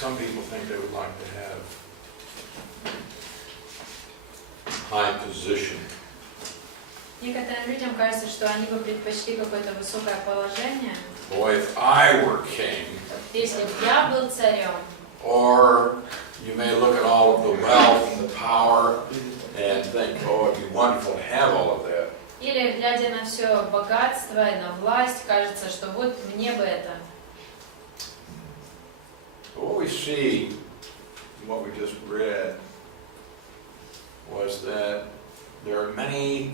Some people think they would like to have high position. Некоторым людям кажется, что они бы предпочли какое-то высокое положение. Boy, if I were king, Если бы я был царем, or you may look at all of the wealth and the power and think, oh, it'd be wonderful to have all of that. или, глядя на все богатство и на власть, кажется, что вот мне бы это. But what we see in what we just read was that there are many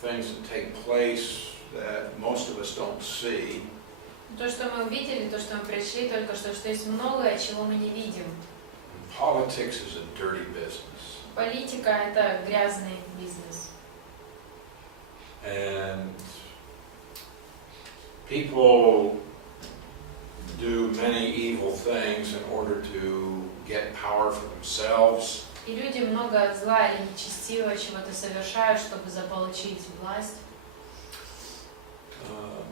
things that take place that most of us don't see. То, что мы увидели, то, что мы пришли только что есть многое, чего мы не видим. Politics is a dirty business. Политика – это грязный бизнес. And people do many evil things in order to get power for themselves. И люди много зла или нечестивого чего-то совершают, чтобы заполучить власть.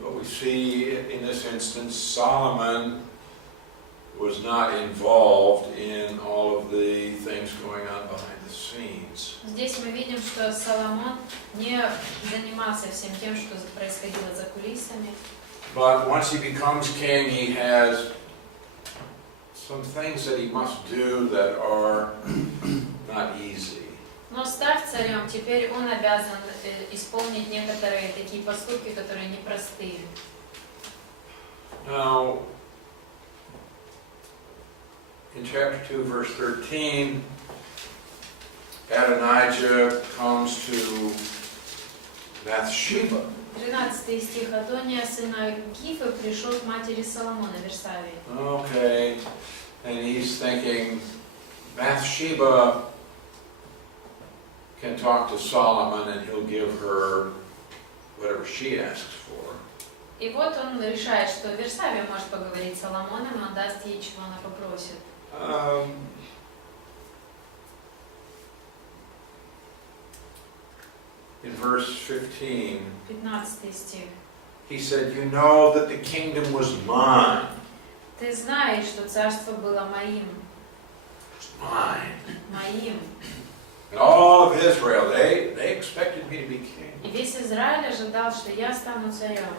But we see in this instance, Solomon was not involved in all of the things going on behind the scenes. Здесь мы видим, что Соломон не занимался всем тем, что происходило за кулисами. But once he becomes king, he has some things that he must do that are not easy. Но став царем, теперь он обязан исполнить некоторые такие поступки, которые непростые. Now, in chapter 2, verse 13, Adonijah comes to Bathsheba. 13 стих. Адония, сына Гифа, пришел к матери Соломона, Версавии. Okay, and he's thinking, Bathsheba can talk to Solomon and he'll give her whatever she asks for. И вот он решает, что Версавия может поговорить с Соломоном, и он даст ей, чего она попросит. In verse 15, 15 стих. he said, you know that the kingdom was mine. Ты знаешь, что царство было моим. Mine. Моим. And all of Israel, they expected me to be king. И весь Израиль ожидал, что я стану царем.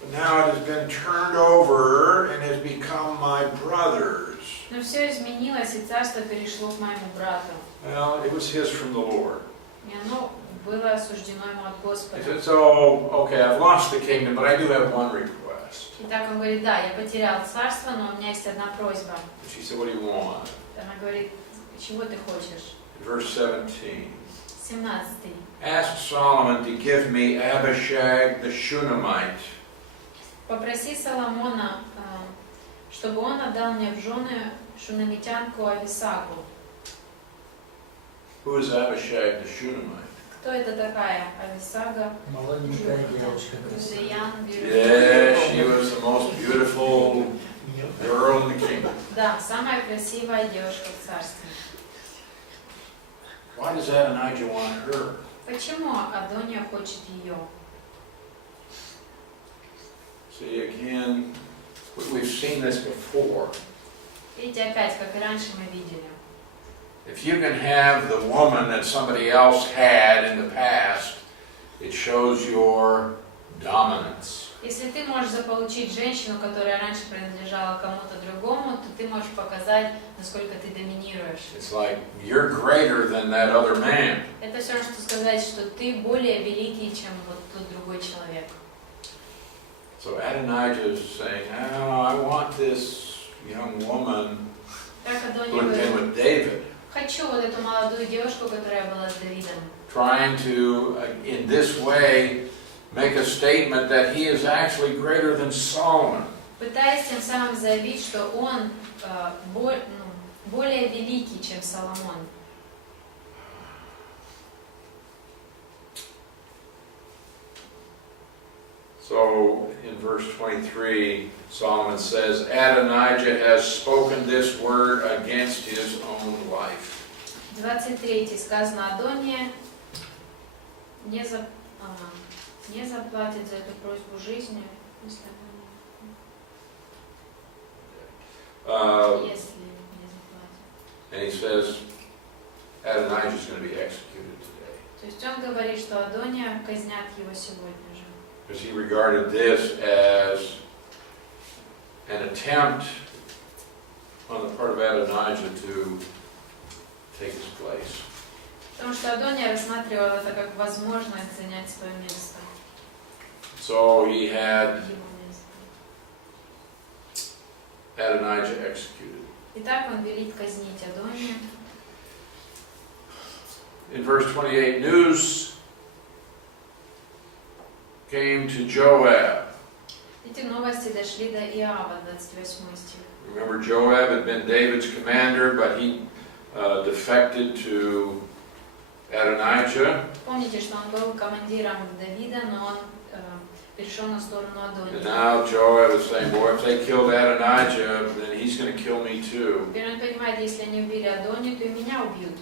But now it has been turned over and has become my brother's. Но все изменилось, и царство перешло к моему брату. Well, it was his from the Lord. И оно было осуждено ему от He Господа. said, so, okay, I've lost the kingdom, but I do have one request. И так он говорит, да, я потерял царство, но у меня есть одна просьба. And she said, what do you want? Она говорит, чего ты хочешь? Verse 17. 17. Ask Solomon to give me Abishag the Shunammite. Попроси Соломона, чтобы он отдал мне в жены шунамитянку Ависагу. Who is Abishag the Shunammite? Кто это такая? Ависага? Молоденькая девочка. Yeah, she was the most beautiful girl in the kingdom. Да, самая красивая девушка в царстве. Why does Adonijah want her? Почему Адония хочет ее? See, again, we've seen this before. Видите, опять, как и раньше мы видели. If you can have the woman that somebody else had in the past, it shows your dominance. Если ты можешь заполучить женщину, которая раньше принадлежала кому-то другому, то ты можешь показать, насколько ты доминируешь. It's like you're greater than that other man. Это все равно, что сказать, что ты более великий, чем вот тот другой человек. So Adonijah is saying, oh, I want this young woman Так Адония who had been говорит, with David, хочу вот эту молодую девушку, которая была с Давидом. trying to, in this way, make a statement that he is actually greater than Solomon. Пытаясь тем самым заявить, что он более великий, чем Соломон. So in verse 23, Solomon says, Adonijah has spoken this word against his own life. 23 сказано, Адония не заплатит за эту просьбу жизнью. если не заплатит. And he says Adonijah is going to be executed today. То есть он говорит, что Адония казнят его сегодня же. Because he regarded this as an attempt on the part of Adonijah to take his place. Потому что Адония рассматривал это как возможность занять свое место. So he had Его место. Adonijah executed. Итак, он велит казнить Адонию. In verse 28, news came to Joab. Эти новости дошли до Иова, 28 стих. Remember, Joab had been David's commander, but he defected to Adonijah. Помните, что он был командиром Давида, но он перешел на сторону Адонии. And now Joab is saying, boy, if they killed Adonijah, then he's going to kill me too. Теперь он понимает, если они убили Адонию, то и меня убьют.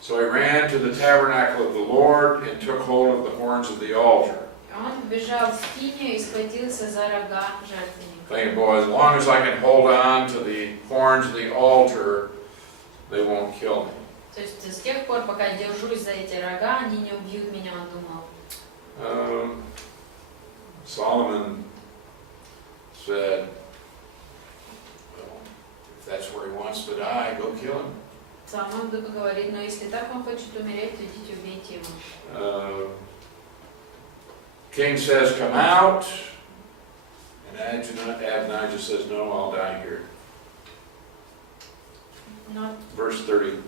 So he ran to the tabernacle of the Lord and took hold of the horns of the altar. Он бежал в скинию и схватился за рога жертвенника. Thinking, boy, as long as I can hold on to the horns of the altar, they won't kill me. То есть с тех пор, пока я держусь за эти рога, они не убьют меня, он думал. Solomon said, well, if that's where he wants to die, go kill him. Соломон говорит, но если так он хочет умереть, то идите убейте его. King says, come out. And Adonijah says, no, I'll die here. Но Verse 30.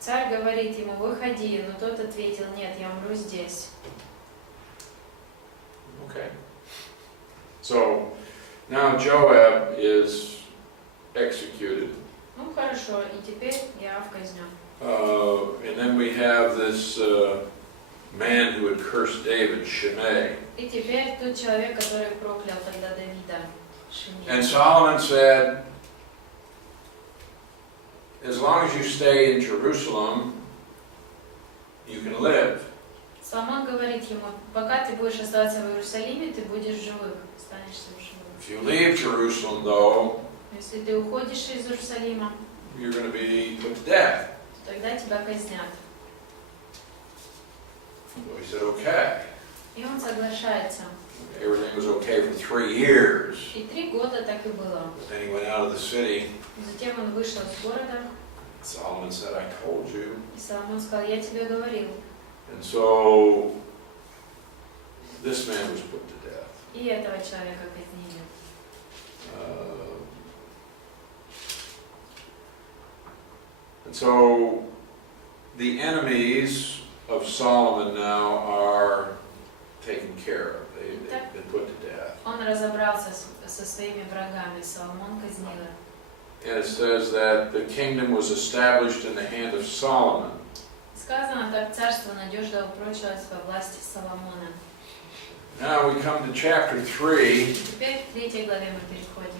царь говорит ему, выходи, но тот ответил, нет, я умру здесь. Okay. So now Joab is executed. Ну хорошо, и теперь Иов казнен. And then we have this man who had cursed David, Shimei. И теперь тот человек, который проклял тогда Давида, Шимей. And Solomon said, as long as you stay in Jerusalem, you can live. Соломон говорит ему, пока ты будешь оставаться в Иерусалиме, ты будешь живых, останешься в живых. If you leave Jerusalem, though, Если ты уходишь из Иерусалима, you're going to be put to death. тогда тебя казнят. So he said, okay. И он соглашается. Everything was okay for 3 years. И 3 года так и было. But then he went out of the city. Затем он вышел из города, Solomon said, I told you. и Соломон сказал, я тебе говорил. And so this man was put to death. И этого человека казнили. And so the enemies of Solomon now are taken care of. They've been put to death. Он разобрался со своими врагами, Соломон казнил их. And it says that the kingdom was established in the hand of Solomon. Сказано, так царство надежно упрочилось во власти Соломона. Now we come to chapter 3, Теперь к 3 главе мы переходим.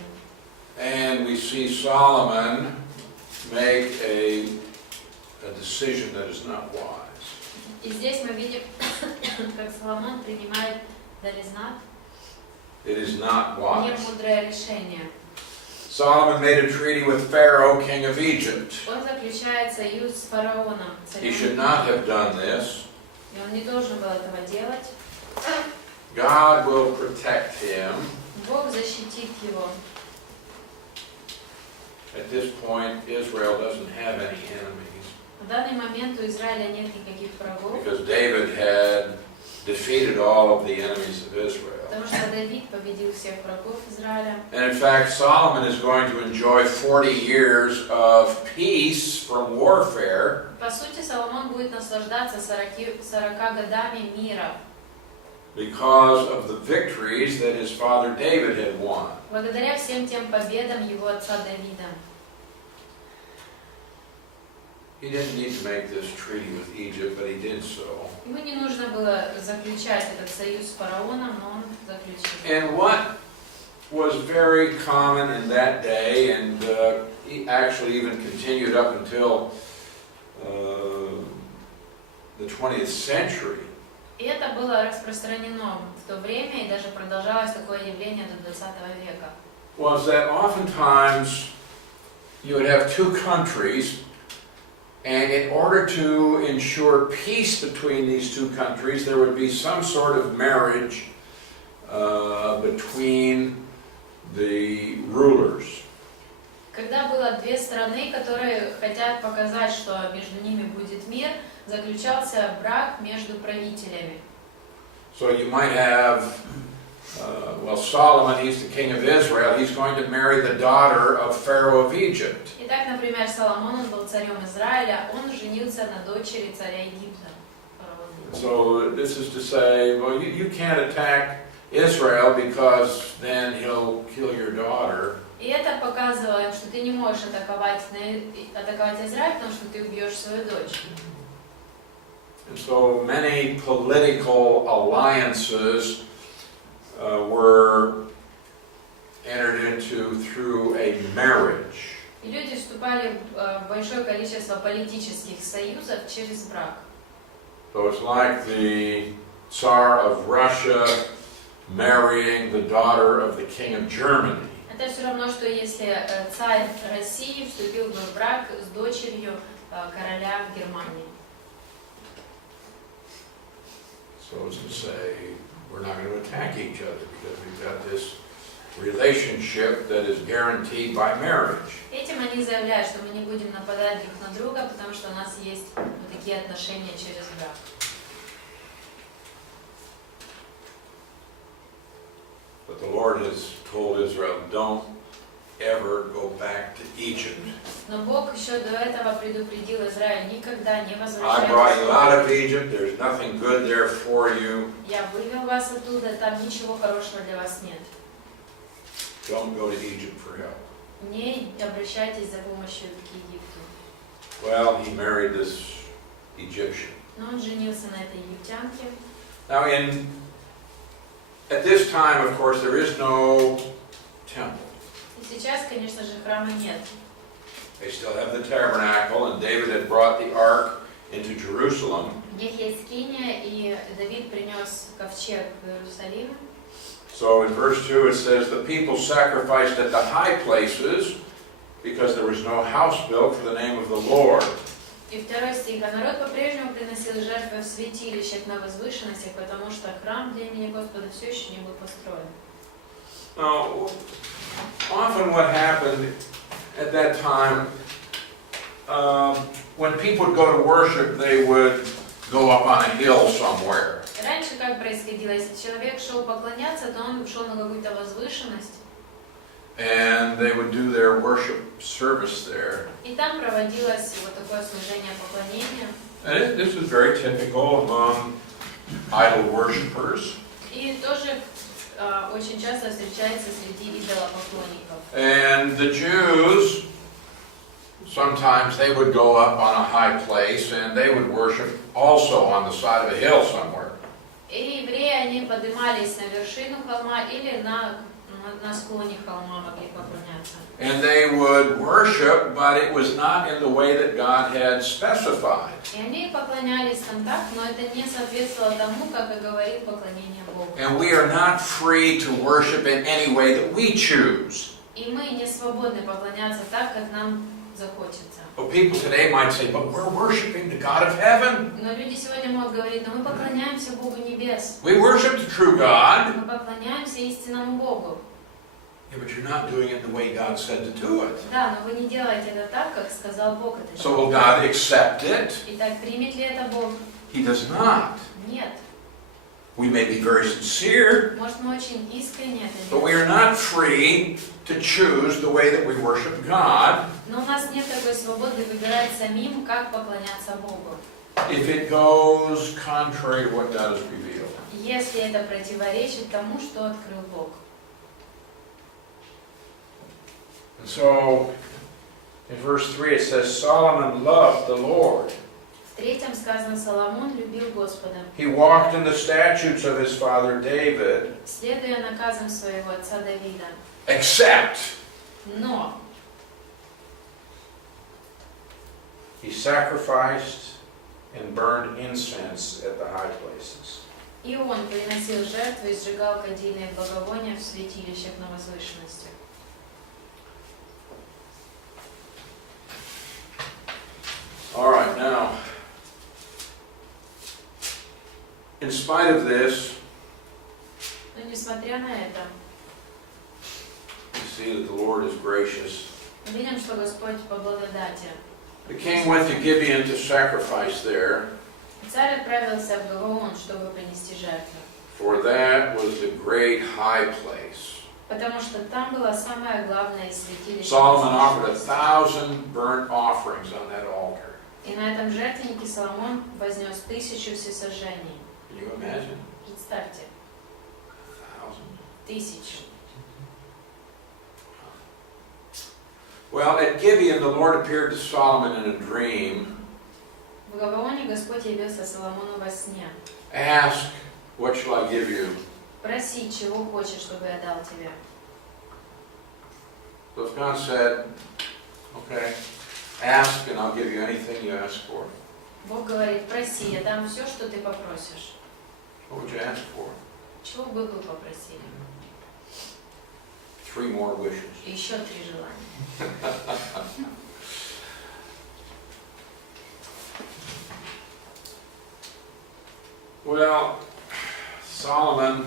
and we see Solomon make a decision that is not wise. И здесь мы видим, как Соломон принимает даризнат, It is not wise. немудрое решение. Solomon made a treaty with Pharaoh, king of Egypt. Он заключает союз с фараоном, He should царем. not have done this. И он не должен был этого делать. God will protect him. Бог защитит его. At this point, Israel doesn't have any enemies В данный момент у Израиля нет никаких врагов, because David had defeated all of the enemies of Israel. потому что Давид победил всех врагов Израиля. And in fact, Solomon is going to enjoy 40 years of peace from warfare По сути, Соломон будет наслаждаться 40 годами мира, because of the victories that his father David had won. благодаря всем тем победам его отца Давида. He didn't need to make this treaty with Egypt, but he did so. Ему не нужно было заключать этот союз с фараоном, но он заключил. And what was very common in that day, and he actually even continued up until the 20th century, И это было распространено в то время, и даже продолжалось такое явление до 20 века. was that oftentimes you would have two countries, and in order to ensure peace between these two countries, there would be some sort of marriage between the rulers. Когда было две страны, которые хотят показать, что между ними будет мир, заключался брак между правителями. So you might have, Solomon, he's the king of Israel, he's going to marry the daughter of Pharaoh of Egypt. Итак, например, Соломон, он был царем Израиля, он женился на дочери царя Египта. So this is to say, well, you can't attack Israel because then he'll kill your daughter. И это показывало им, что ты не можешь атаковать Израиль, потому что ты убьешь свою дочь. And so many political alliances were entered into through a marriage. И люди вступали в большое количество политических союзов через брак. So it's like the Tsar of Russia marrying the daughter of the king of Germany. Это все равно, что если царь России вступил бы в брак с дочерью короля Германии. So as to say, we're not going to attack each other because we've got this relationship that is guaranteed by marriage. Этим они заявляют, что мы не будем нападать друг на друга, потому что у нас есть вот такие отношения через брак. But the Lord has told Israel, don't ever go back to Egypt. Но Бог еще до этого предупредил Израиль: никогда не I brought you out of возвращайтесь. Egypt. There's nothing good there for you. Я вывел вас оттуда, там ничего хорошего для вас нет. Don't go to Egypt for help. Не обращайтесь за помощью к Египту. Well, he married this Egyptian. Но он женился на этой египтянке. Now, at this time, of course, there is no temple. И сейчас, конечно же, храма нет. They still have the tabernacle, and David had brought the ark into Jerusalem. У них есть скиния, и Давид принес ковчег в Иерусалим. So in verse 2 it says, the people sacrificed at the high places because there was no house built for the name of the Lord. И второй стих. А народ по-прежнему приносил жертвы в святилищах на возвышенностях, потому что храм для имени Господа все еще не был построен. Now, often what happened at that time, when people would go to worship, they would go up on a hill somewhere. Раньше как происходило? Если человек шел поклоняться, то он шел на какую-то возвышенность. And they would do their worship service there. И там проводилось вот такое служение поклонения. And this is very typical among idol worshipers. И тоже очень часто встречается среди идолопоклонников. And the Jews, sometimes they would go up on a high place and they would worship also on the side of a hill somewhere. И евреи, они поднимались на вершину холма или на склоне холма могли поклоняться. And they would worship, but it was not in the way that God had specified. И они поклонялись там так, но это не соответствовало тому, как и говорит поклонение Богу. And we are not free to worship in any way that we choose. И мы не свободны поклоняться так, как нам захочется. But people today might say, but we're worshiping the God of heaven. Но люди сегодня могут говорить: но мы поклоняемся Богу небес. We worship the true God. Мы поклоняемся истинному Богу. Yeah, but you're not doing it the way God said to do it. Да, но вы не делаете это так, как сказал Бог это So will God accept it? Итак, примет ли это Бог? He does not. Нет. We may be very sincere, Может, мы очень искренне это but we are делаем. not free to choose the way that we worship God Но у нас нет такой свободы выбирать самим, как поклоняться Богу. if it goes contrary to what God has revealed. Если это противоречит тому, что открыл Бог. And so, in verse 3 it says, Solomon loved the Lord. В третьем сказано: Соломон любил Господа, He walked in the statutes of his father David, следуя наказам своего отца Давида. except Но he sacrificed and burned incense at the high places. и он приносил жертвы и сжигал кадильные благовония в святилищах на возвышенностях. right, now, in spite of this, Но несмотря на это, you see that the Lord is gracious. мы видим, что Господь по благодати. The king went to Gibeon to sacrifice there, Царь отправился в Гаваон, чтобы принести жертву, for that was the great high place. потому что там было самое главное святилище. Solomon offered 1,000 burnt offerings on that altar. И на этом жертвеннике Соломон вознес 1000 всесожжений. Can you imagine? Представьте, 1,000. 1000. Well, at Gibeon, the Lord appeared to Solomon in a dream. В Гаваоне Господь явился Соломону во сне. Ask, what shall I give you? Проси, чего хочешь, чтобы я дал тебе. So if God said, okay, ask and I'll give you anything you ask for. Бог говорит, проси, я дам все, что ты попросишь. What would you ask for? Чего бы вы попросили? 3 more wishes. И еще 3 желания. Well, Solomon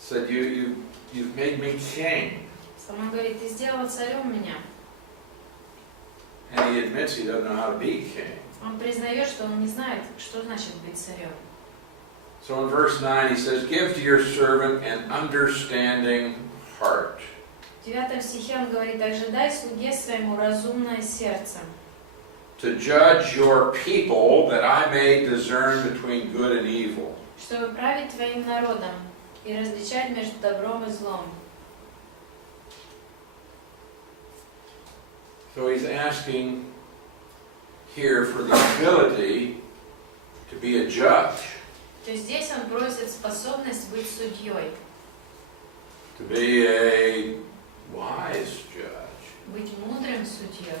said, you've made me king. Соломон говорит, ты сделал царем меня. And he admits he doesn't know how to be king. Он признает, что он не знает, что значит быть царем. So in verse 9 he says, give to your servant an understanding heart. В 9 стихе он говорит, также дай слуге своему разумное сердце, To judge your people, that I may discern between good and evil. чтобы править твоим народом и различать между добром и злом. So he's asking here for the ability to be a judge, То есть здесь он просит способность быть судьей, to be a wise judge. быть мудрым судьей.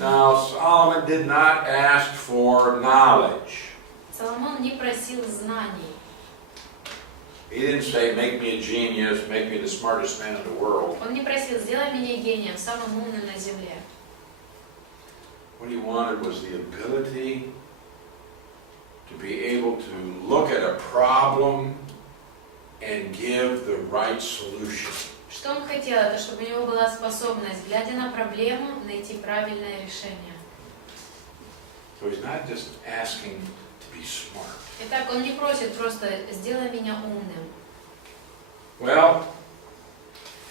Now, Solomon did not ask for knowledge. Соломон не просил знаний. He didn't say, make me a genius, make me the smartest man in the world. Он не просил, сделай меня гением, самым умным на земле. What he wanted was the ability to be able to look at a problem and give the right solution. Что он хотел, это чтобы у него была способность, глядя на проблему, найти правильное решение. So he's not just asking to be smart. Итак, он не просит просто «сделай меня умным». Well,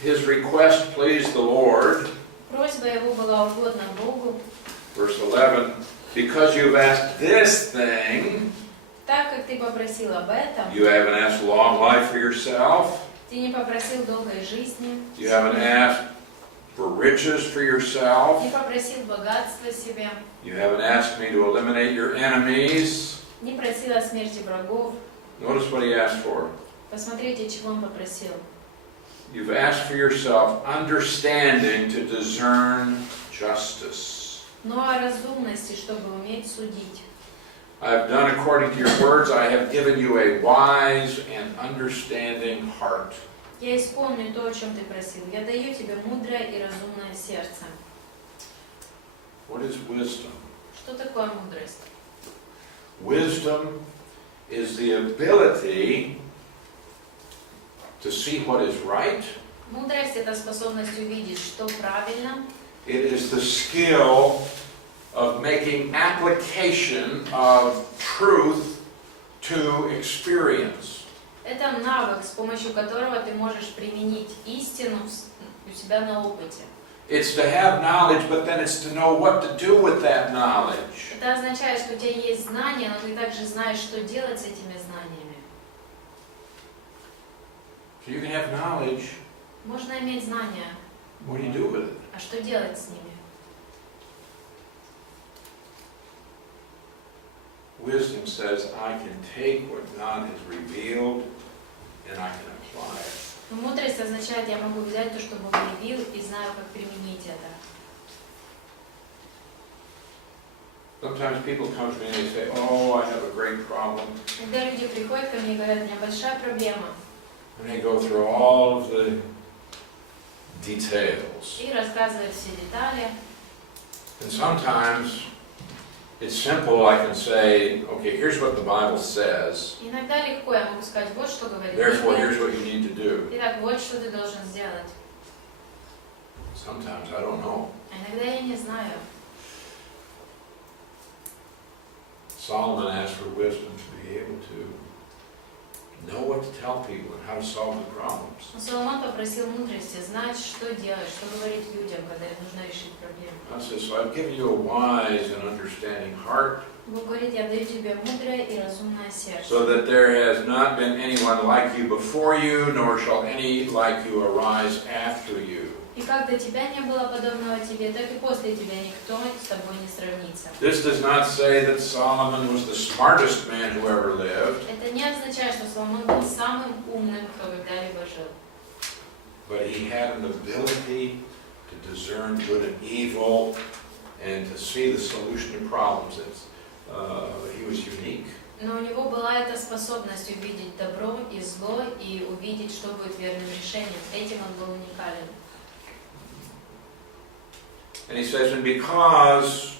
his request pleased the Lord. Просьба его была угодна Богу. Verse 11, because you've asked this thing, Так как ты попросил об этом, you haven't asked long life for yourself, ты не попросил долгой жизни, you haven't asked for riches for yourself, не попросил богатства себе, you haven't asked me to eliminate your enemies. не просил о смерти врагов. Notice what he asked for. Посмотрите, чего он попросил. You've asked for yourself understanding to discern justice. Но о разумности, чтобы уметь судить. I've done according to your words. I have given you a wise and understanding heart. Я исполню то, о чем ты просил. Я даю тебе мудрое и разумное сердце. What is wisdom? Что такое мудрость? Wisdom is the ability to see what is right. Мудрость – это способность увидеть, что правильно. It is the skill of making application of truth to experience. Это навык, с помощью которого ты можешь применить истину у себя на опыте. It's to have knowledge, but then it's to know what to do with that knowledge. Это означает, что у тебя есть знания, но ты также знаешь, что делать с этими знаниями. So you can have knowledge. Можно иметь знания, What do you do with it? а что делать с ними? Wisdom says, I can take what God has revealed and I can apply it. Но мудрость означает, я могу взять то, что Бог явил, и знаю, как применить это. Sometimes people come to me and they say, oh, I have a great problem. Когда люди приходят ко мне и говорят, у меня большая проблема, And they go through all of the details. И рассказывает все детали. And sometimes it's simple. I can say, okay, here's what the Bible says. Иногда легко я могу сказать, вот что говорит Therefore, Библия. here's what you need to do. Итак, вот что ты должен сделать. Sometimes I don't know. А иногда я не знаю. Solomon asked for wisdom to be able to know what to tell people and how to solve the problems. Соломон попросил мудрости знать, что делать, что говорить людям, когда им нужно решить проблему. God says, so I've given you a wise and understanding heart, Бог говорит, я даю тебе мудрое и разумное сердце. so that there has not been anyone like you before you, nor shall any like you arise after you. И как до тебя не было подобного тебе, так и после тебя никто с тобой не сравнится. This does not say that Solomon was the smartest man who ever lived, Это не означает, что Соломон был самым умным, кто когда-либо жил. but he had an ability to discern good and evil and to see the solution to problems. He was unique. Но у него была эта способность увидеть добро и зло и увидеть, что будет верным решением. Этим он был уникален. And he says, and because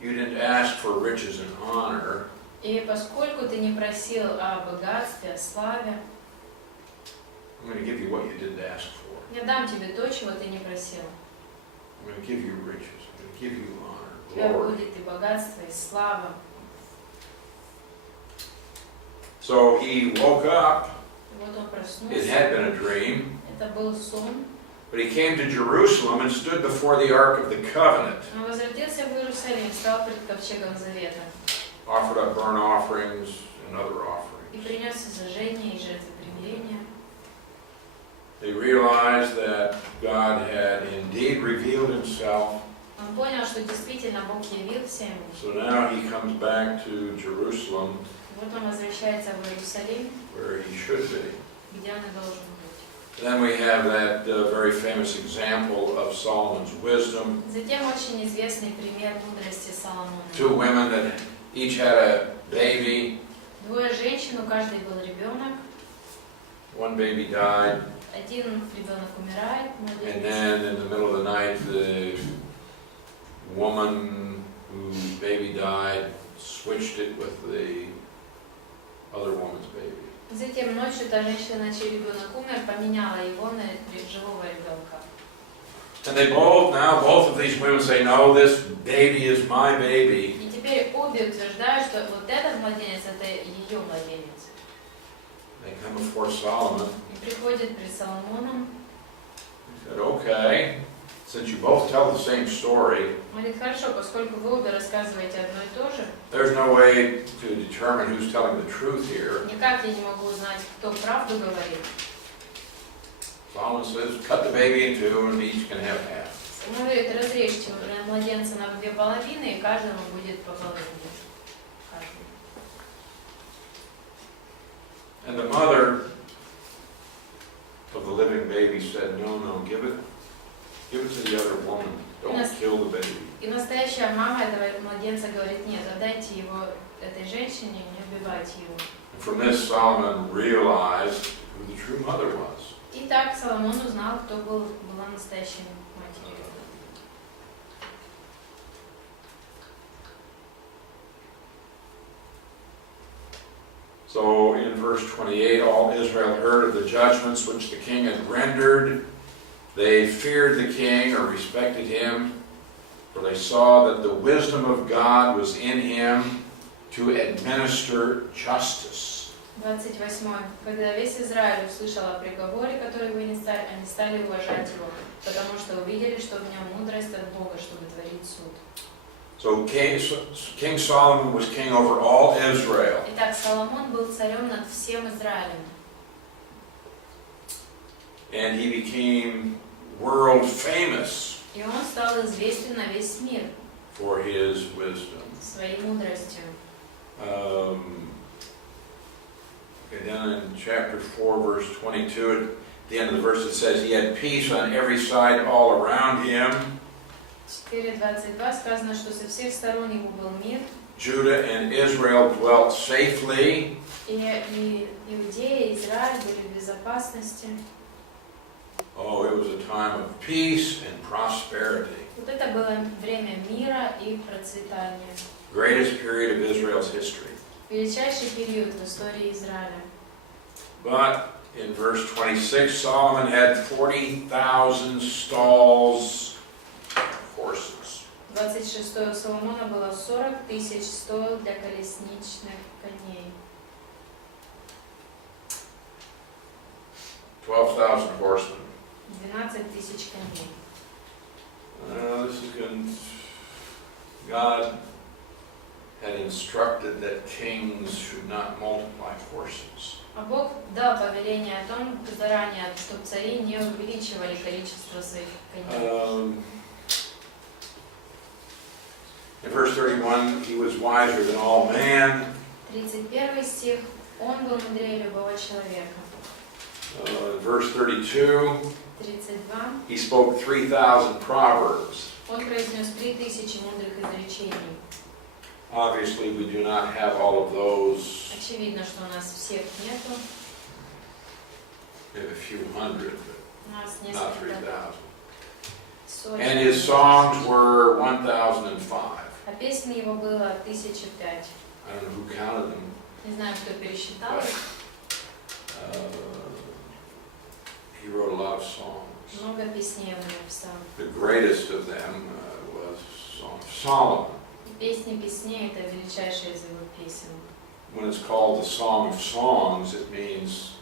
you didn't ask for riches and honor, И поскольку ты не просил о богатстве, о славе, I'm going to give you what you didn't ask for. я дам тебе то, чего ты не просил. I'm going to give you riches. I'm going to give you У тебя honor, glory. будет и богатство, и слава. So he woke up. И вот он It проснулся. had been a dream. Это был сон. But he came to Jerusalem and stood before the Ark of the Covenant, Он возвратился в Иерусалим, стал пред ковчегом завета offered up burnt offerings and other и offerings. принес сожжение и жертвы примирения. They realized that God had indeed revealed himself. Он понял, что действительно Бог явился ему. So now he comes back to Jerusalem, Вот он возвращается в Иерусалим, where he should be. где он и должен быть. Then we have that very famous example of Solomon's wisdom. Затем очень известный пример мудрости Соломона. Two women that each had a baby. Двое женщин, у каждой был ребенок. One baby died, Один ребенок умирает, and младенец. then in the middle of the night, the woman whose baby died switched it with the other woman's baby. Затем ночью та женщина, чей ребенок умер, поменяла его на живого ребенка. And they both of these women say, no, this baby is my baby. И теперь обе утверждают, что вот этот младенец это ее младенец. They come before Solomon. И приходят пред Соломоном. He said, okay, since you both tell the same story, Говорит, хорошо, поскольку вы обе рассказываете одно и то же, there's no way to determine who's telling the truth here. никак я не могу узнать, кто правду говорит. Solomon says, cut the baby in two and each can have half. Он говорит, разрежьте младенца на две половины, и каждому будет по половине. Каждому. And the mother of the living baby said, no, give it to the other woman. Don't kill the baby. И настоящая мама этого младенца говорит, нет, отдайте его этой женщине, не убивайте его. And from this, Solomon realized who the true mother was. И так Соломон узнал, кто была настоящей матерью. So in verse 28, all Israel heard of the judgments which the king had rendered. They feared the king or respected him, for they saw that the wisdom of God was in him to administer justice. 28. Когда весь Израиль услышал о приговоре, который вынесли, они стали уважать его, потому что увидели, что в нем мудрость от Бога, чтобы творить суд. So King Solomon was king over all Israel. Итак, Соломон был царем над всем Израилем. And he became world famous И он стал известен на весь мир for his wisdom. своей мудростью. Then in chapter 4, verse 22, at the end of the verse it says, he had peace on every side all around him. 4:22 сказано, что со всех сторон ему был мир. Judah and Israel dwelt safely. И Иудея и Израиль были в безопасности. Oh, it was a time of peace and prosperity. Вот это было время мира и процветания. Greatest period of Israel's history. Величайший период в истории Израиля. But in verse 26, Solomon had 40,000 stalls of horses. 26 у Соломона было 40 тысяч стоил для колесничных коней. 12,000 horsemen. 12 тысяч коней. This is good. God had instructed that kings should not multiply horses. А Бог дал повеление о том заранее, что цари не увеличивали количество своих коней. In verse 31, he was wiser than all man. 31 стих. Он был мудрее любого человека. Verse 32, 32. he spoke 3,000 proverbs. Он произнес 3000 мудрых изречений. Obviously, we do not have all of those. Очевидно, что у нас всех нету. We have a few hundred, У нас but not несколько 3,000. And his songs were 1,005. А песни его было 1005. I don't know who counted them. Не знаю, кто пересчитал их. He wrote a lot of songs. Много песней он написал. The greatest of them was Song of Solomon. Песни песней — это величайшая из его песен. When it's called the Song of Songs, it means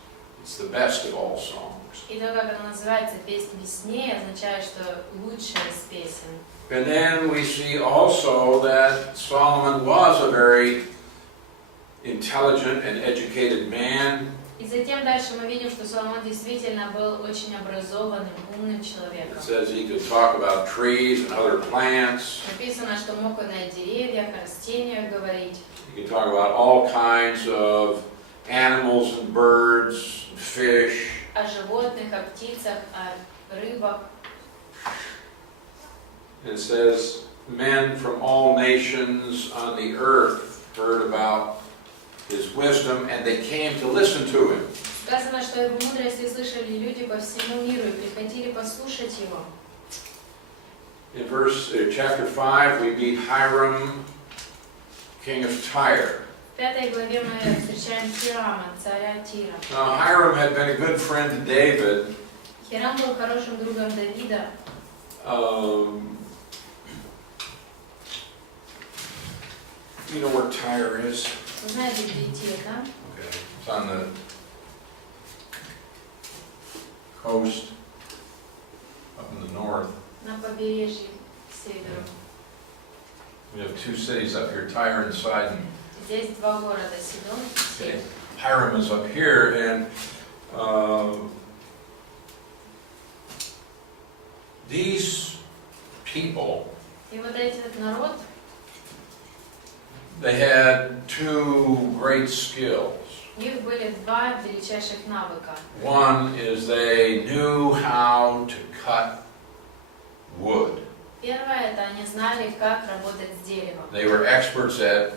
it's the best of all songs. И то, как она называется, «Песнь песней», означает, что лучшая из песен. And then we see also that Solomon was a very intelligent and educated man. И затем дальше мы видим, что Соломон действительно был очень образованным, умным человеком. It says he could talk about trees and other plants. Написано, что мог он о деревьях, о растениях говорить. He could talk about all kinds of animals and birds, and fish. О животных, о птицах, о рыбах. It says men from all nations on the earth heard about his wisdom, and they came to listen to him. Сказано, что его мудрости слышали люди по всему миру и приходили послушать его. In chapter 5, we meet Hiram, king of Tyre. В 5 главе мы встречаем Хирама, царя Тира. Now, Hiram had been a good friend to David. Хирам был хорошим другом Давида. You know where Tyre is? Вы знаете, где Тир, да? Okay. It's on the coast up in the north. На побережье севера. We have two cities up here, Tyre and Sidon. Здесь два города, Сидон и Okay. Тир. Hiram is up here, and these people, И вот этот народ, they had two great skills. у них были два величайших навыка. One is they knew how to cut wood. Первое — это они знали, как работать с деревом. They were experts at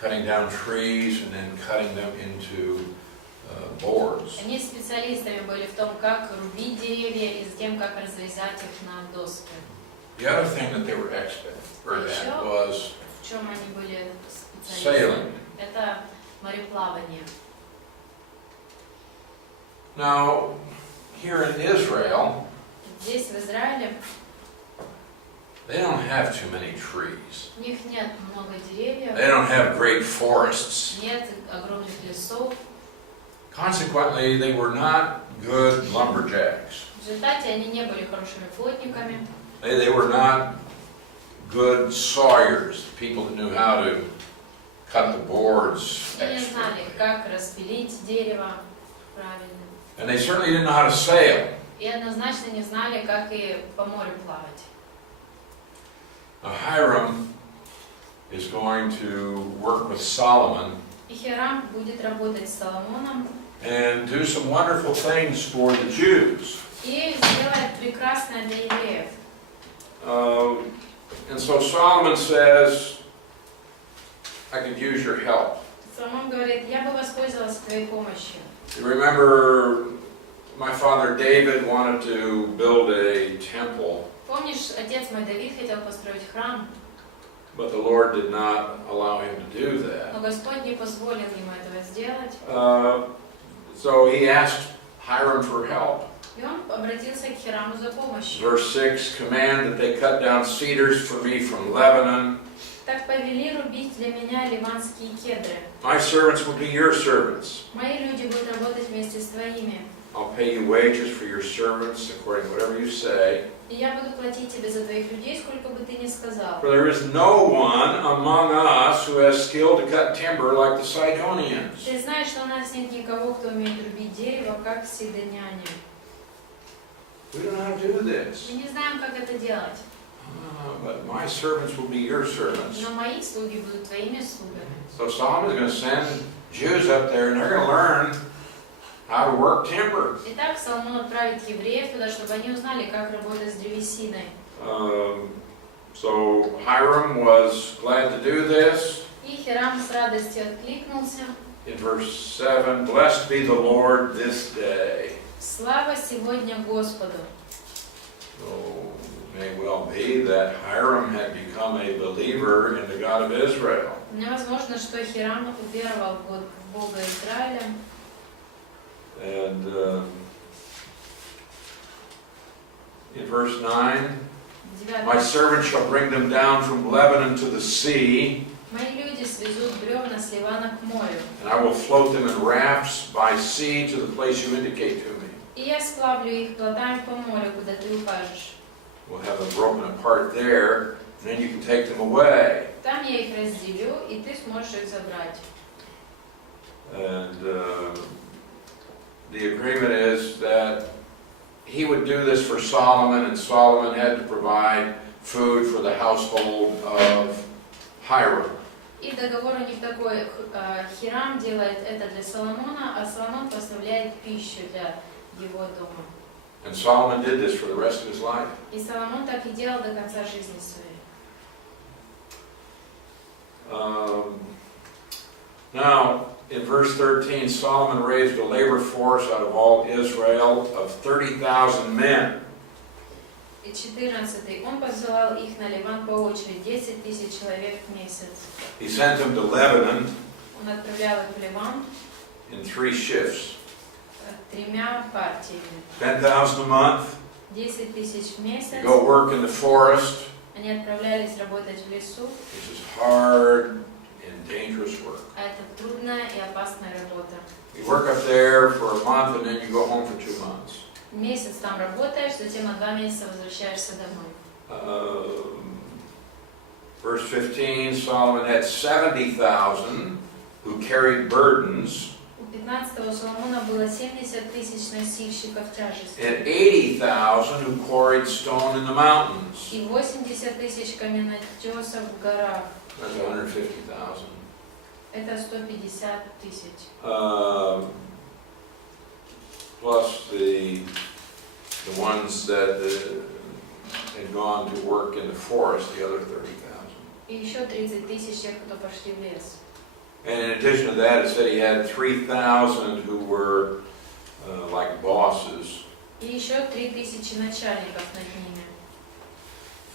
cutting down trees and then cutting them into boards. Они специалистами были в том, как рубить деревья и затем, как разрезать их на доски. The other thing that they were expert at was В чем они были специалисты? sailing. Это мореплавание. Now, here in Israel, Здесь, в Израиле, they don't have too many trees. у них нет много деревьев, They don't have great forests. нет огромных лесов. Consequently, they were not good lumberjacks. В результате они не были хорошими плотниками, They were not good sawyers, people that knew how to cut the boards они не знали, expertly. как распилить дерево правильно. And they certainly didn't know how to sail. И однозначно не знали, как и по морю плавать. Now, Hiram is going to work with Solomon И Хирам будет работать с Соломоном and do some wonderful things for the Jews. и сделает прекрасное для евреев. And so Solomon says, I could use your help. Соломон говорит: я бы воспользовался твоей помощью. You remember my father David wanted to build a temple, Помнишь, отец мой Давид хотел построить храм, but the Lord did not allow him to do that. но Господь не позволил ему этого сделать. So he asked Hiram for help. И он обратился к Хираму за помощью. Verse 6, command that they cut down cedars for me from Lebanon. Так повели рубить для меня ливанские кедры. My servants will be your servants. Мои люди будут работать вместе с твоими. I'll pay you wages for your servants according to whatever you say. И я буду платить тебе за твоих людей, сколько бы ты ни сказал. For there is no one among us who has skill to cut timber like the Sidonians. Ты знаешь, что у нас нет никого, кто умеет рубить дерево, как сидоняне. We don't know how to do this. Мы не знаем, как это делать. But my servants will be your servants. Но мои слуги будут твоими слугами. So Solomon's going to send Jews up there and they're going to learn how to work timber. Итак, Соломон отправит евреев туда, чтобы они узнали, как работать с древесиной. So Hiram was glad to do this. И Хирам с радостью откликнулся. In verse 7, blessed be the Lord this day. Слава сегодня Господу. So it may well be that Hiram had become a believer in the God of Israel. Невозможно, что Хирам уверовал в Бога Израиля. And in verse 9, my servant shall bring them down from Lebanon to the sea, Мои люди свезут бревна с Ливана к морю, and I will float them in rafts by sea to the place you indicate to me. и я сплавлю их плотами по морю, куда ты укажешь. We'll have them broken apart there, and then you can take them away. Там я их разделю, и ты сможешь их забрать. And the agreement is that he would do this for Solomon, and Solomon had to provide food for the household of Hiram. И договор у них такой, Хирам делает это для Соломона, а Соломон поставляет пищу для его дома. And Solomon did this for the rest of his life. И Соломон так и делал до конца жизни своей. Now, in verse 13, Solomon raised a labor force out of all Israel of 30,000 men. И 14. Он посылал их на Ливан по очереди, 10 тысяч человек в месяц. He sent them to Lebanon Он отправлял их в Ливан in 3 shifts. тремя партиями. 10,000 a month, 10 тысяч в месяц. go work in the forest. Они отправлялись работать в лесу. This is hard and dangerous work. А это трудная и опасная работа. You work up there for a month and then you go home for 2 months. Месяц там работаешь, затем на 2 месяца возвращаешься домой. Verse 15, Solomon had 70,000 who carried burdens, У 15-го Соломона было 70 тысяч носильщиков тяжести and 80,000 who quarried stone in the mountains. и 80 тысяч каменотесов в горах. That's 150,000. Это 150 тысяч. Plus the ones that had gone to work in the forest, the other 30,000. И еще 30 тысяч тех, кто пошли в лес. And in addition to that, it said he had 3,000 who were like bosses, И еще 3000 начальников над ними.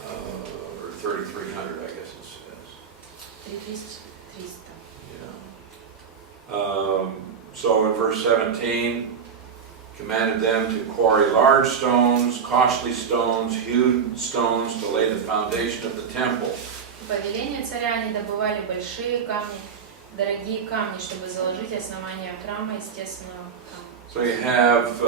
or 3,300, I guess it says. 3300. Yeah. So in verse 17, commanded them to quarry large stones, costly stones, hewed stones to lay the foundation of the temple. По повелению царя они добывали большие камни, дорогие камни, чтобы заложить основание храма, естественного храма. So you have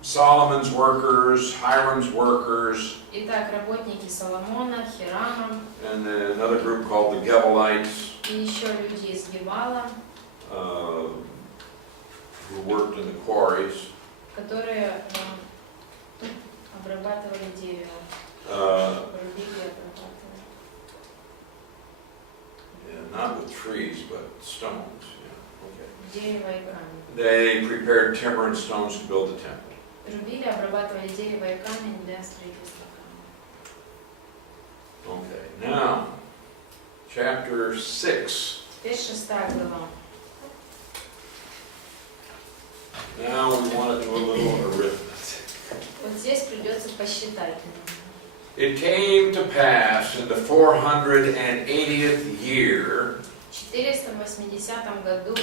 Solomon's workers, Hiram's workers, Итак, работники Соломона, Хирама, and then another group called the Gebalites, и еще люди из Гевала, who worked in the quarries. которые обрабатывали дерево. Рубили и обрабатывали. Yeah, not with trees, but stones. Yeah, okay. Дерево и камень. They prepared timber and stones to build the temple. Рубили, обрабатывали дерево и камень для строительства храма. Okay, now, chapter 6. Теперь 6 глава. Now we want to do a little arithmetic. Вот здесь придется посчитать. It came to pass in the 480th year, В 480 году,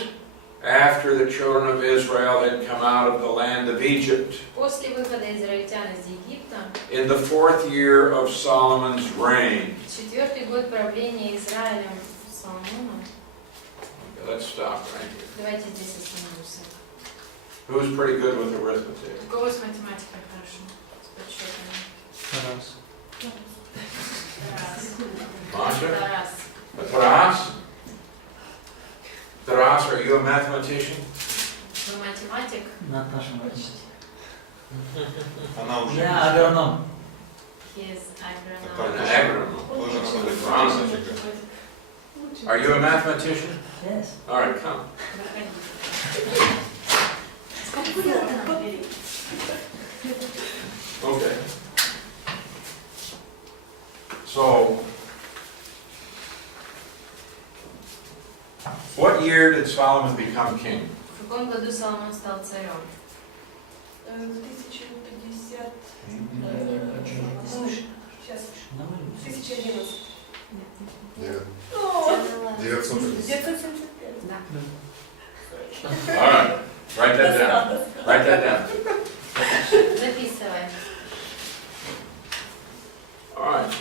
after the children of Israel had come out of the land of Egypt, после выхода израильтян из Египта, in the 4th year of Solomon's reign. 4-й год правления Израилем Соломона. Okay, let's stop right here. Давайте здесь остановимся. Who's pretty good with arithmetic? У кого с математикой хорошо? С подсчетами. Раз. Masha? Тарас. Taras? Taras, are you a mathematician? Вы математик? Наташа математик. Она уже Я агроном. He is agronom. An agronom. Are you a mathematician? Yes. All right, come. Okay. So, what year did Solomon become king? В каком году Соломон стал царем? 1050. Сейчас. 1011. 975. Да. All right, write that down. Write that down. Записывай. All right.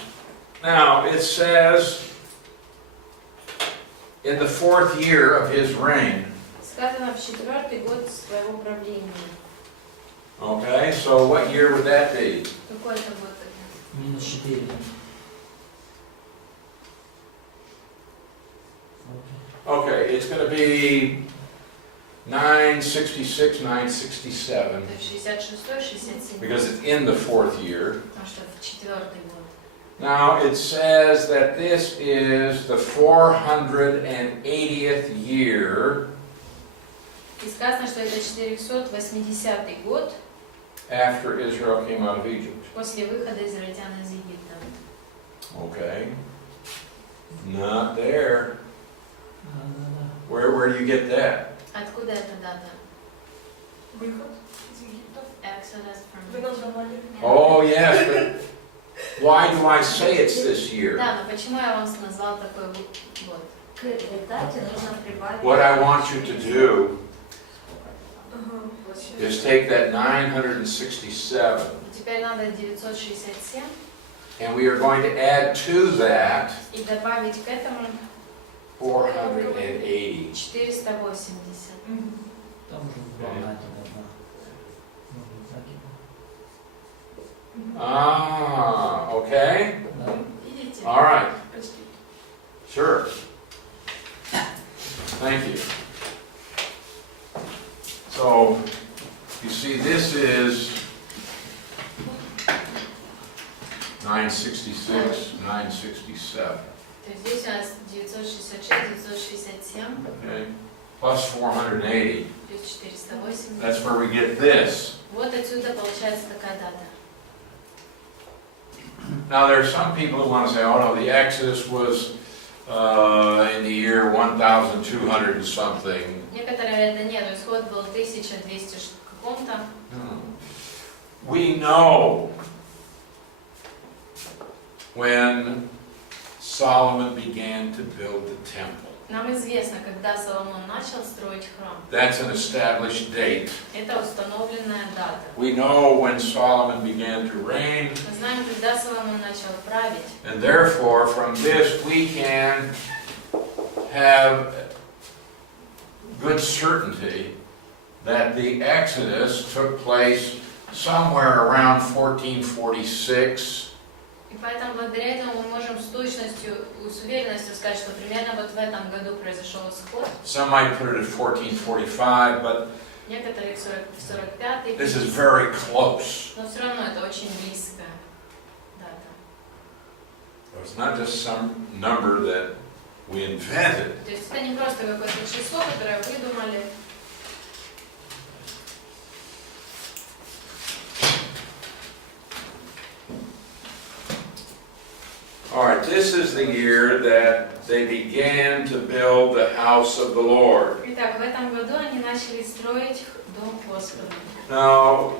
Now, it says, in the 4th year of his reign. Сказано в 4-й год своего правления. Okay, so what year would that be? Какой это год тогда? Минус 4. Okay, it's going to be 966, 967, Это 66-й, 67-й. because it's in the 4th year. Потому что в 4-й год. Now, it says that this is the 480th year И сказано, что это 480-й год after Israel came out of Egypt. после выхода израильтян из Египта. Okay. Not there. Да-да-да. Where do you get that? Откуда эта дата? Выход из Египта. Exodus Вы from... нам давали. Oh, yes, but why do I say it's this year? Да, но почему я вам назвал такой год? К этой дате нужно прибавить... What I want you to do Ага. is take that 967, Теперь надо 967 and we are going to add to that и добавить к этому 480. 480. Там уже волна туда. Можно так и. Ah, okay. Да. Видите? All right. Почти. Sure. Thank you. So, you see, this is 966, 967. То есть здесь у нас 966, 967, Okay. Plus 480. плюс 480. That's where we get this. Вот отсюда получается такая дата. Now, there are some people who want to say, oh no, the Exodus was in the year 1200 and something. Некоторые говорят, да нет, исход был 1200 каком-то. We know when Solomon began to build the temple. Нам известно, когда Соломон начал строить храм. That's an established date. Это установленная дата. We know when Solomon began to reign, Мы знаем, когда Соломон начал править. and therefore from this we can have good certainty that the Exodus took place somewhere around 1446. И поэтому благодаря этому мы можем с точностью, с уверенностью сказать, что примерно вот в этом году произошел исход. Some might put it at 1445, but Некоторые в 45-й. this is very close. Но все равно это очень близкая дата. It's not just some number that we invented. То есть это не просто какое-то число, которое выдумали. All right, this is the year that they began to build the house of the Lord. Итак, в этом году они начали строить дом Господа. Now,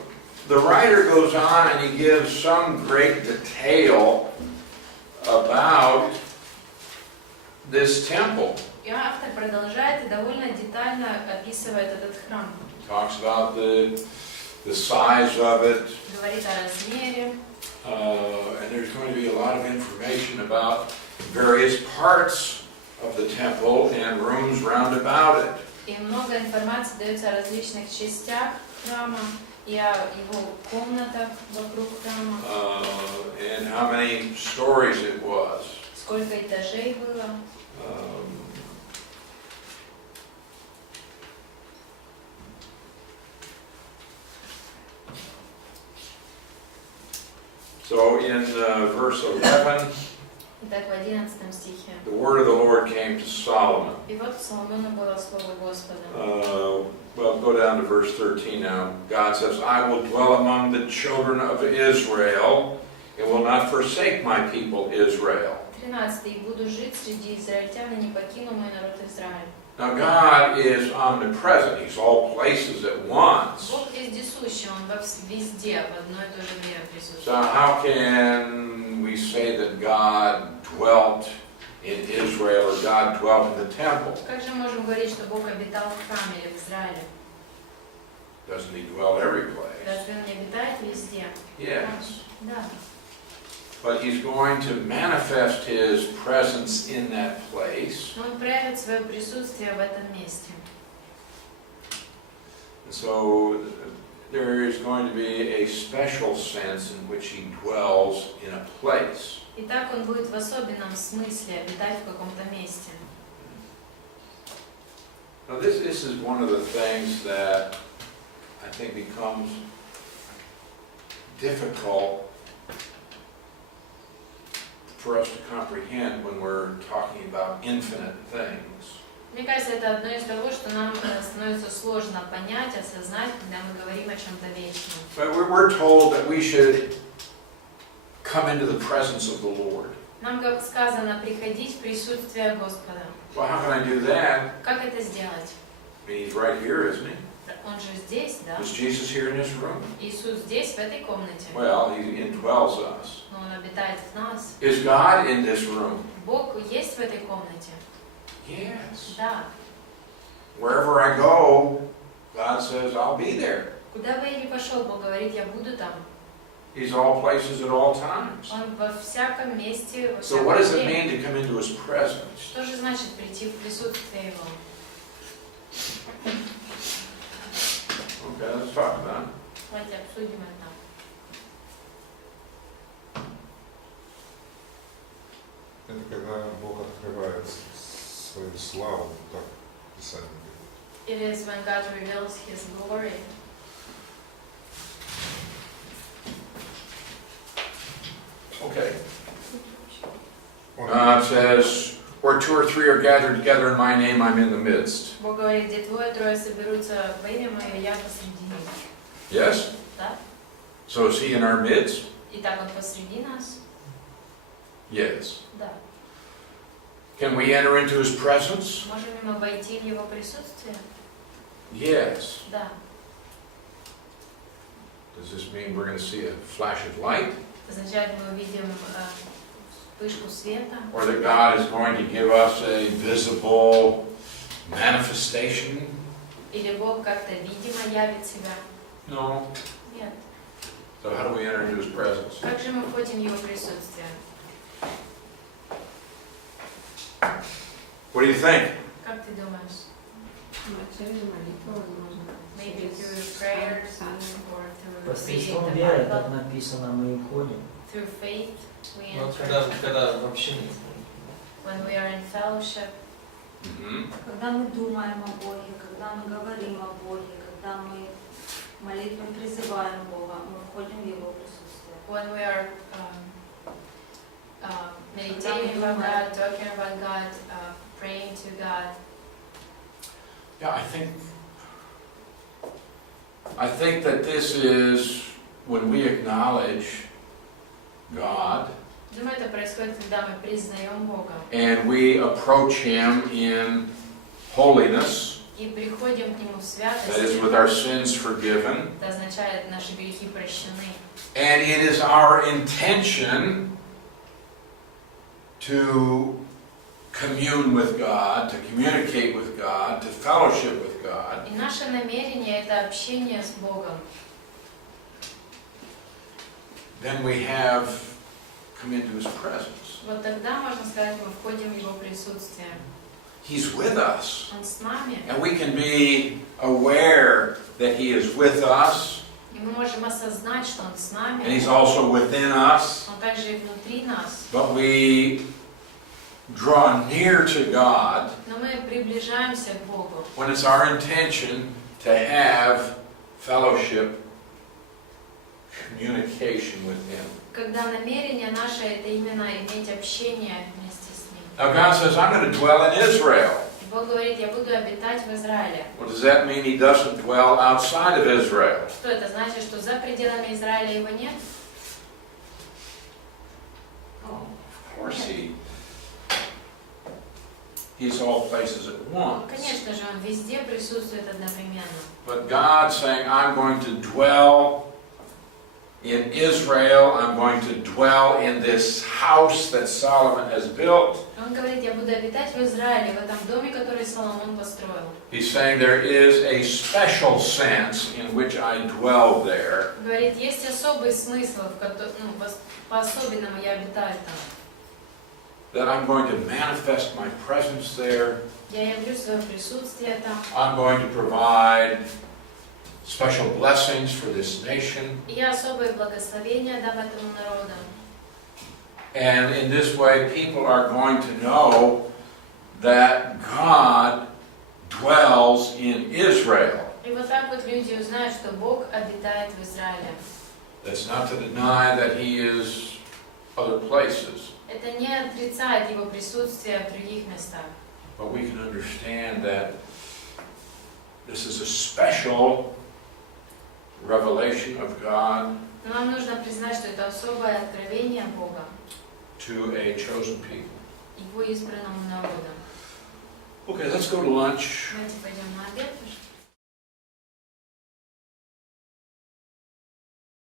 the writer goes on and he gives some great detail about this temple. И автор продолжает и довольно детально описывает этот храм. Talks about the size of it. Говорит о размере. And there's going to be a lot of information about various parts of the temple and rooms round about it. И много информации дается о различных частях храма и о его комнатах вокруг храма. And how many stories it was. Сколько этажей было. So in verse 11, Итак, в 11 стихе. the word of the Lord came to Solomon. И вот Соломону было слово Господа. Well, go down to verse 13 now. God says, I will dwell among the children of Israel and will not forsake my people Israel. 13. И буду жить среди израильтян и не покину мой народ Израиль. Now God is omnipresent. He's all places at once. Бог вездесущий, Он везде, в одно и то же время присутствует. So how can we say that God dwelt in Israel or God dwelt in the temple? Как же можем говорить, что Бог обитал в храме или в Израиле? Doesn't he dwell every place? Разве Он не обитает везде? Yes. Да. But he's going to manifest his presence in that place. Но Он проявит свое присутствие в этом месте. So there is going to be a special sense in which he dwells in a place. Итак, Он будет в особенном смысле обитать в каком-то месте. Now this is one of the things that I think becomes difficult for us to comprehend when we're talking about infinite things. Мне кажется, это одно из того, что нам становится сложно понять, осознать, когда мы говорим о чем-то вечном. But we're told that we should come into the presence of the Lord. Нам сказано приходить в присутствие Господа. Well, how can I do that? Как это сделать? I mean, he's right here, isn't he? Он же здесь, да? Is Jesus here in this room? Иисус здесь, в этой комнате. Well, he indwells us. Но Он обитает в нас. Is God in this room? Бог есть в этой комнате? Yes. Да. Wherever I go, God says, I'll be there. Куда бы я ни пошел, Бог говорит, я буду там. He's all places at all times. Он во всяком месте, во So всяком what does it время. mean to come into his presence? Что же значит прийти в присутствие Его? Okay, let's talk about it. Давайте обсудим это. Это когда Бог открывает свою славу, так Писание говорит. It is when God reveals His glory. Okay. Он It says, where two or three are gathered together in my name, I'm in the midst. Бог говорит, где двое-трое соберутся во имя Мое, я посреди них. Yes? Да? So is he in our midst? Итак, Он посреди нас? Yes. Да. Can we enter into his presence? Можем ли мы войти в Его присутствие? Yes. Да. Does this mean we're going to see a flash of light? Означает, мы увидим вспышку света? Or that God is going to give us a visible manifestation? Или Бог как-то видимо явит себя? No. Нет. So how do we enter into his presence? Как же мы входим в Его присутствие? What do you think? Как ты думаешь? Через молитву, возможно. Maybe through prayers or through Посредством reading the веры, как Bible, написано, мы входим. through faith we Вот enter. когда в общине. When we are in fellowship, Когда мы думаем о Боге, когда мы говорим о Боге, когда мы молитвой призываем Бога, мы входим в Его присутствие. when we are meditating about God, talking about God, praying to God. Yeah, I think that this is when we acknowledge God. Думаю, это происходит, когда мы признаем Бога and we approach Him in holiness, и приходим к Нему в that is, святости. with our sins forgiven. Это означает, наши грехи прощены. And it is our intention to commune with God, to communicate with God, to fellowship with God. И наше намерение – это общение с Богом. Then we have come into His presence. Вот тогда, можно сказать, мы входим в Его присутствие. He's with us. Он с нами. And we can be aware that He is with us, И мы можем осознать, что Он с and нами. He's also within us. Он также и внутри нас. But we draw near to God Но мы приближаемся к Богу, when it's our intention to have fellowship, communication with Him. когда намерение наше – это именно иметь общение вместе с Ним. Now God says, I'm going to dwell in Israel. И Бог говорит, я буду обитать в Израиле. What does that mean? He doesn't dwell outside of Israel. Что это значит, что за пределами Израиля Его нет? Of course He's all places at once. Конечно же, Он везде присутствует одновременно. But God's saying, I'm going to dwell in Israel. I'm going to dwell in this house that Solomon has built. Он говорит, я буду обитать в Израиле, в этом доме, который Соломон построил. He's saying there is a special sense in which I dwell there. Говорит, есть особый смысл, по-особенному я обитаю там. That I'm going to manifest my presence there. Я явлю свое присутствие там. I'm going to provide special blessings for this nation. И я особые благословения дам этому народу. And in this way, people are going to know that God dwells in Israel. И вот так вот люди узнают, что Бог обитает в Израиле. That's not to deny that He is other places, Это не отрицает Его присутствие в других местах. but we can understand that this is a special revelation of God Но нам нужно признать, что это особое откровение Бога, to a chosen people. Его избранному народу. Okay, let's go to lunch. Давайте пойдем на обед.